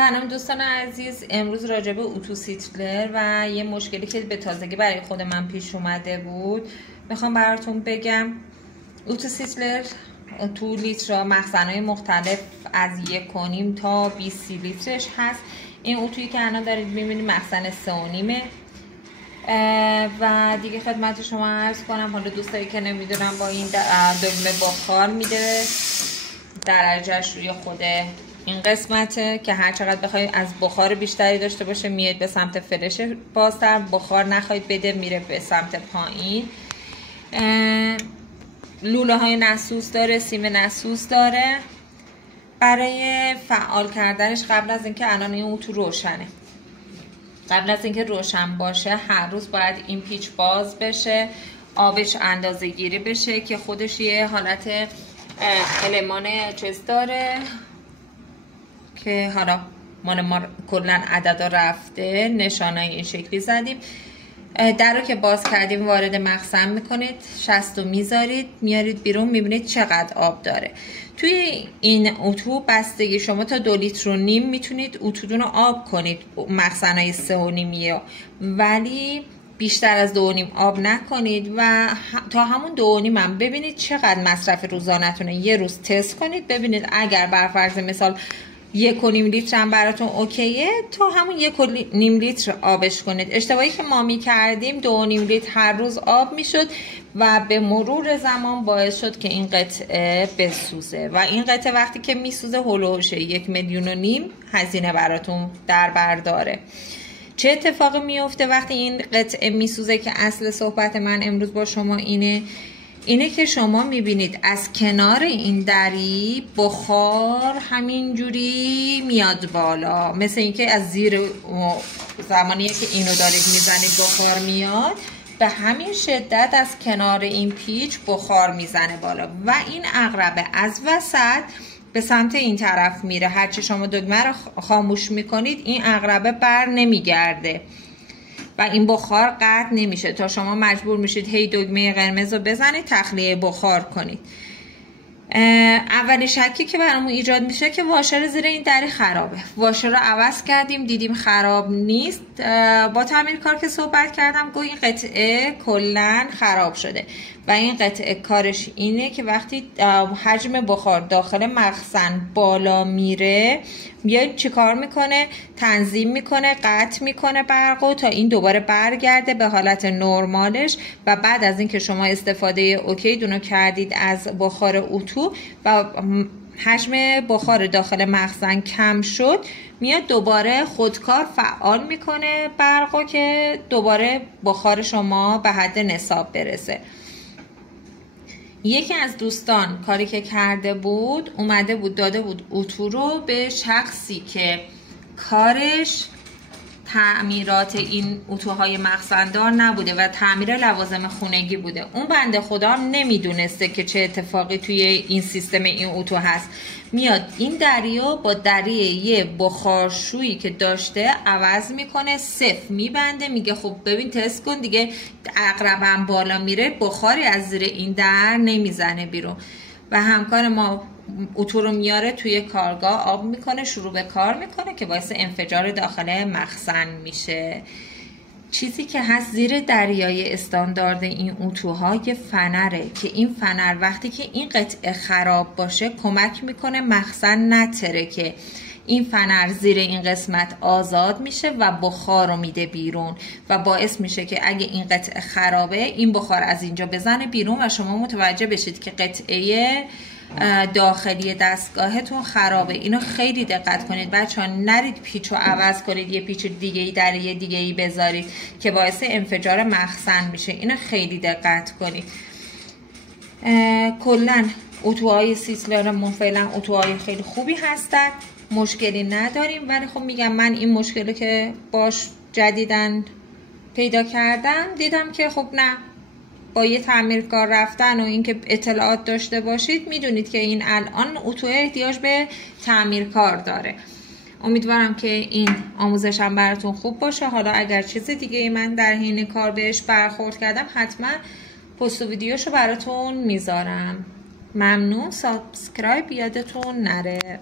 سلام دوستان عزیز، امروز راجع به اتو سیتلر و یه مشکلی که به تازگی برای خود من پیش اومده بود میخوام براتون بگم. اتو سیتلر تو لیتر مخزن‌های مختلف از 1.5 تا 20 لیترش هست. این اتویی که الان دارید می‌بینید مخزن 3.5 و دیگه خدمت شما عرض کنم. حالا دوستایی که نمیدونم با این دگمه بخار میده درجهش روی خود این قسمته که هر چقدر بخواید از بخار بیشتری داشته باشه میاد به سمت فلش بازتر، بخار نخواهید بده میره به سمت پایین. لوله های نسوس داره، سیم نسوس داره. برای فعال کردنش قبل از اینکه الان این اتو روشنه، قبل از اینکه روشن باشه هر روز باید این پیچ باز بشه، آبش اندازه گیری بشه که خودش یه حالت المان چیز داره که حالا مال ما کلن عددا رفته، نشانه این شکلی زدیم. در رو که باز کردیم وارد مخزن میکنید، 60 رو میذارید میارید بیرون، میبینید چقدر آب داره. توی این اتو بستگی شما تا 2.5 لیتر میتونید اتودون رو آب کنید، مخزنهای 3.5 ولی بیشتر از 2.5 آب نکنید و تا همون 2.5 هم ببینید چقدر مصرف روزانه‌تونه. یه روز تست کنید ببینید اگر بر فرض مثال 1.5 لیتر هم براتون اوکیه، تا همون 1.5 لیتر آبش کنید. اشتباهی که ما می کردیم 2.5 لیتر هر روز آب می شد و به مرور زمان باعث شد که این قطعه بسوزه و این قطعه وقتی که می سوزه هلوشه 1.5 میلیون هزینه براتون در بر داره. چه اتفاقی میفته وقتی این قطعه می سوزه؟ که اصل صحبت من امروز با شما اینه که شما میبینید از کنار این دری بخار همینجوری میاد بالا، مثل اینکه از زیر زمانی که اینو دارید میزنید بخار میاد، به همین شدت از کنار این پیچ بخار میزنه بالا و این عقربه از وسط به سمت این طرف میره. هرچی شما دگمه رو خاموش میکنید این عقربه بر نمیگرده و این بخار قطع نمیشه تا شما مجبور میشید هی دگمه قرمز رو بزنید تخلیه بخار کنید. اولین شکی که برامون ایجاد میشه که واشر زیر این دری خرابه. واشر رو عوض کردیم دیدیم خراب نیست. با تعمیرکار که صحبت کردم گویا این قطعه کلا خراب شده و این قطعه کارش اینه که وقتی حجم بخار داخل مخزن بالا میره میاد چیکار میکنه؟ تنظیم میکنه، قطع میکنه برقو تا این دوباره برگرده به حالت نرمالش و بعد از اینکه شما استفاده اوکی دونو کردید از بخار اتو و حجم بخار داخل مخزن کم شد میاد دوباره خودکار فعال میکنه برقو که دوباره بخار شما به حد نصاب برسه. یکی از دوستان کاری که کرده بود اومده بود داده بود اتو رو به شخصی که کارش تعمیرات این اتوهای مخزندار نبوده و تعمیر لوازم خونگی بوده. اون بنده خدا هم نمیدونسته که چه اتفاقی توی این سیستم این اتو هست. میاد این دریو با دری یه بخارشویی که داشته عوض میکنه، صفر میبنده، میگه خب ببین تست کن دیگه عقربم بالا میره بخاری از زیر این در نمیزنه بیرون و همکار ما اتو رو میاره توی کارگاه آب میکنه، شروع به کار میکنه که باعث انفجار داخل مخزن میشه. چیزی که هست زیر دریای استاندارد این اتوها یه فنره که این فنر وقتی که این قطعه خراب باشه کمک میکنه مخزن نترکه. این فنر زیر این قسمت آزاد میشه و بخار رو میده بیرون و باعث میشه که اگه این قطعه خرابه این بخار از اینجا بزنه بیرون و شما متوجه بشید که قطعه داخلی دستگاهتون خرابه. اینو خیلی دقت کنید بچه ها، نرید پیچ رو عوض کنید یه پیچ دیگه ای در یه دیگه ای بذارید که باعث انفجار مخزن میشه. اینو خیلی دقت کنید. کلا اتوهای سیتلرمون فعلا اتوهای خیلی خوبی هستن، مشکلی نداریم، ولی خب میگم من این مشکلی که باش جدیدن پیدا کردم دیدم که خب نه، با یه تعمیرکار رفتن و اینکه اطلاعات داشته باشید میدونید که این الان اتو احتیاج به تعمیرکار داره. امیدوارم که این آموزش هم براتون خوب باشه. حالا اگر چیز دیگه ای من در حین کار بهش برخورد کردم حتما پست و ویدیوشو براتون میذارم. ممنون. سابسکرایب یادتون نره.